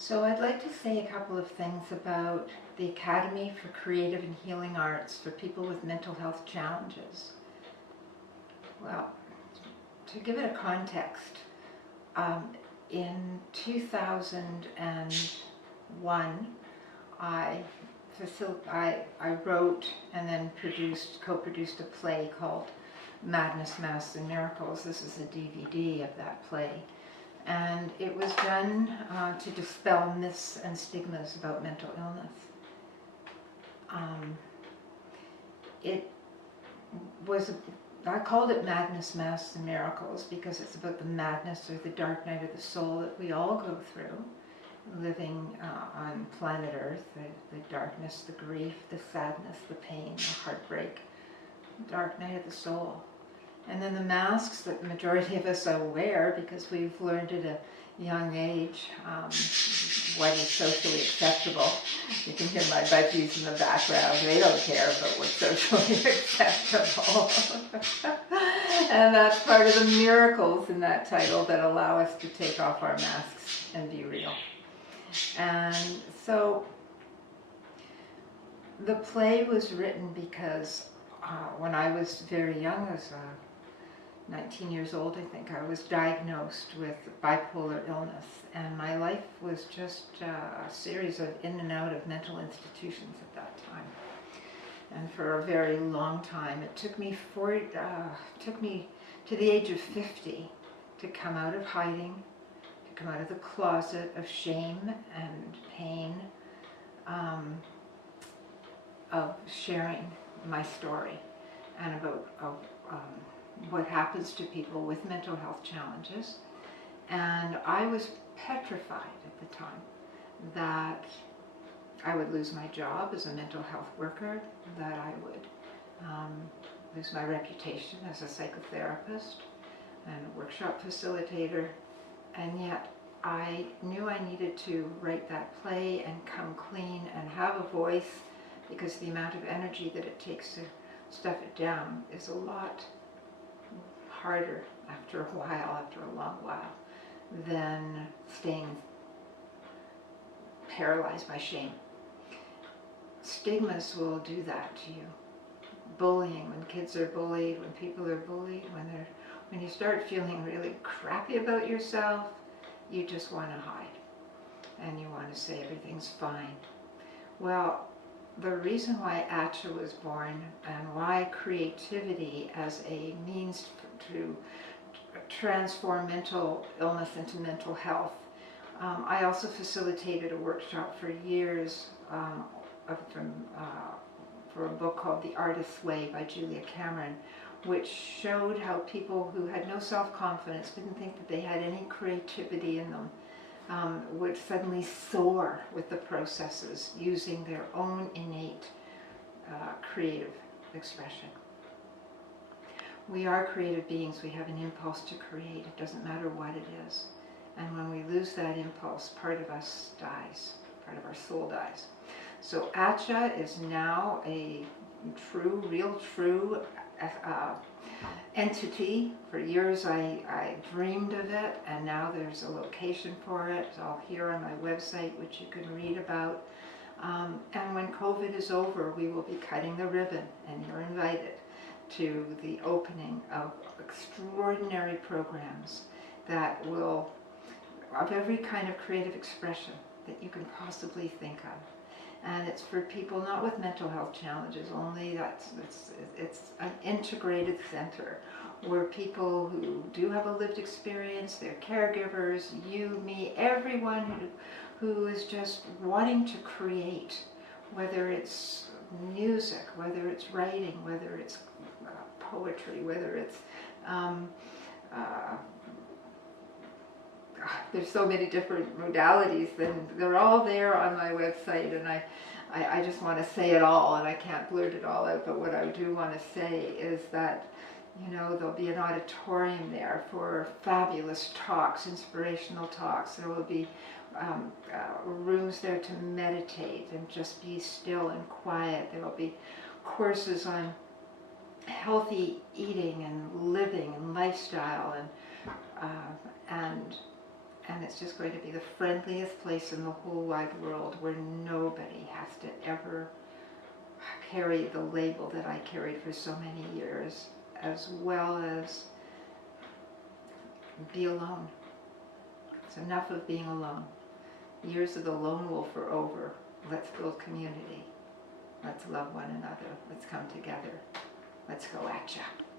So I'd like to say a couple of things about the Academy for Creative and Healing Arts for people with mental health challenges. Well, to give it a context, in 2001, I wrote and then co-produced a play called Madness, Masks, and Miracles. This is a DVD of that play. And it was done to dispel myths and stigmas about mental illness. I called it Madness, Masks, and Miracles because it's about the madness or the dark night of the soul that we all go through, living on planet Earth, the darkness, the grief, the sadness, the pain, the heartbreak, dark night of the soul. And then the masks that the majority of us wear because we've learned at a young age what is socially acceptable. You can hear my budgies in the background. They don't care about what's socially acceptable. And that's part of the miracles in that title that allow us to take off our masks and be real. And so the play was written because when I was very young, I was 19 years old, I think, I was diagnosed with bipolar illness, and my life was just a series of in and out of mental institutions at that time. And for a very long time, it took me to the age of 50 to come out of hiding, to come out of the closet of shame and pain, of sharing my story and about what happens to people with mental health challenges. And I was petrified at the time that I would lose my job as a mental health worker, that I would lose my reputation as a psychotherapist and a workshop facilitator. And yet I knew I needed to write that play and come clean and have a voice, because the amount of energy that it takes to stuff it down is a lot harder after a long while, than staying paralyzed by shame. Stigmas will do that to you. Bullying, when kids are bullied, when people are bullied, when you start feeling really crappy about yourself, you just want to hide and you want to say everything's fine. Well, the reason why ACHA was born and why creativity as a means to transform mental illness into mental health. I also facilitated a workshop for years for a book called The Artist's Way by Julia Cameron, which showed how people who had no self-confidence, didn't think that they had any creativity in them, would suddenly soar with the processes using their own innate creative expression. We are creative beings. We have an impulse to create. It doesn't matter what it is. And when we lose that impulse, part of us dies. Part of our soul dies. So ACHA is now a true entity. For years I dreamed of it, and now there's a location for it. It's all here on my website, which you can read about. And when COVID is over, we will be cutting the ribbon, and you're invited to the opening of extraordinary programs that will, of every kind of creative expression that you can possibly think of. And it's for people not with mental health challenges only. It's an integrated center where people who do have a lived experience, their caregivers, you, me, everyone who is just wanting to create, whether it's music, whether it's writing, whether it's poetry, whether it's there's so many different modalities, and they're all there on my website, and I just want to say it all, and I can't blurt it all out, but what I do want to say is that, you know, there'll be an auditorium there for fabulous talks, inspirational talks. There will be rooms there to meditate and just be still and quiet. There will be courses on healthy eating and living and lifestyle, and it's just going to be the friendliest place in the whole wide world, where nobody has to ever carry the label that I carried for so many years, as well as be alone. It's enough of being alone. Years of the lone wolf are over. Let's build community. Let's love one another. Let's come together. Let's go ACHA.